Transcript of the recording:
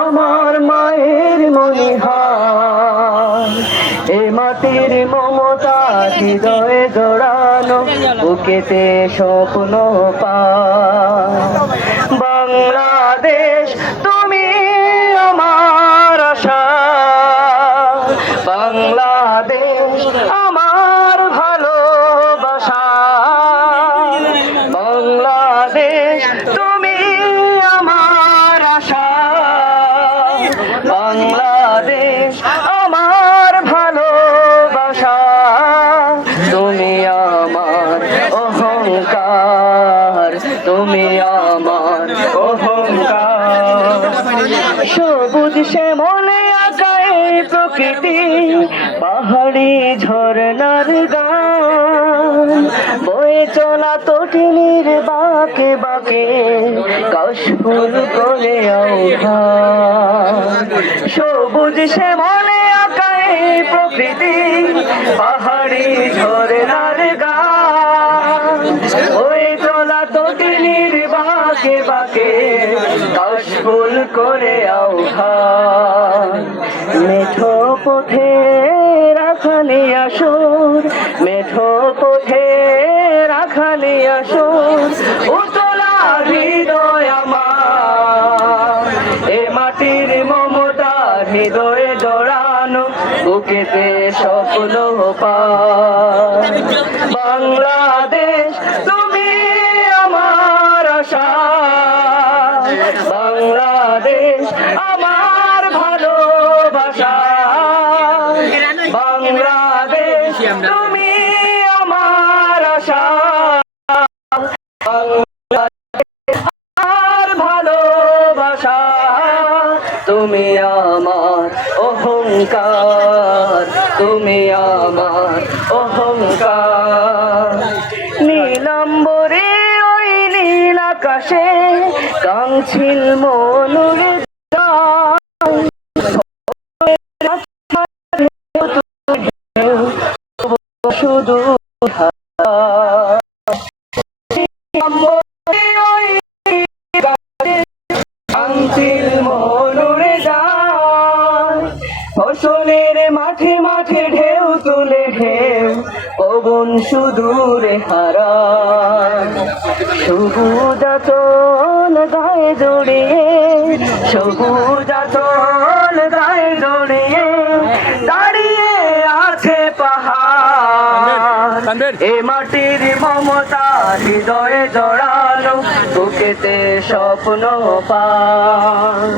আমার মায়ের মনিহার, এ মাটির মমতা হৃদয়ে জড়ানো, বুকেতে স্বপ্ন পায়। বাংলাদেশ তুমি আমার আশা, বাংলাদেশ আমার ভালোবাসা, বাংলাদেশ তুমি আমার আশা, বাংলাদেশ আমার ভালোবাসা, তুমি আমার অহংকার, তুমি আমার অহংকার। সবুজ শ্যামলে আঁকায় প্রকৃতি, পাহাড়ি ঝরনার গান, বয়ে চলা তটিনীর বাঁকে বাঁকে, কাশফুল করে আহ্বান। সবুজ শ্যামলে আঁকায় প্রকৃতি, পাহাড়ি ঝরনার গান, বয়ে চলা তটিনীর বাঁকে বাঁকে, কাশফুল করে আহ্বান। মেঠো পথে রাখালি আসর, মেঠো পথে রাখালি আসর, উতলা হৃদয় আমার, এ মাটির মমতা হৃদয়ে জড়ানো, বুকেতে স্বপ্ন পায়। বাংলাদেশ তুমি আমার আশা, বাংলাদেশ আমার ভালোবাসা, বাংলাদেশ তুমি আমার আশা, বাংলাদেশ আমার ভালোবাসা, তুমি আমার অহংকার, তুমি আমার অহংকার। নীলাম্বরে ওই নীল আকাশে কাঙ্ক্ষিল মনুরে শুধু কাঙ্ক্ষিল মনুরে যায়, ফসলের মাঠে মাঠে ঢেউ তুলে ঢেউ, পবন সুদূরে হারায়। সবুজ আচল গায়ে জড়িয়ে, সবুজ আচল গায়ে জড়িয়ে, দাঁড়িয়ে আছে পাহাড়, এ মাটির মমতা হৃদয়ে জড়ানো, বুকেতে স্বপ্ন পায়।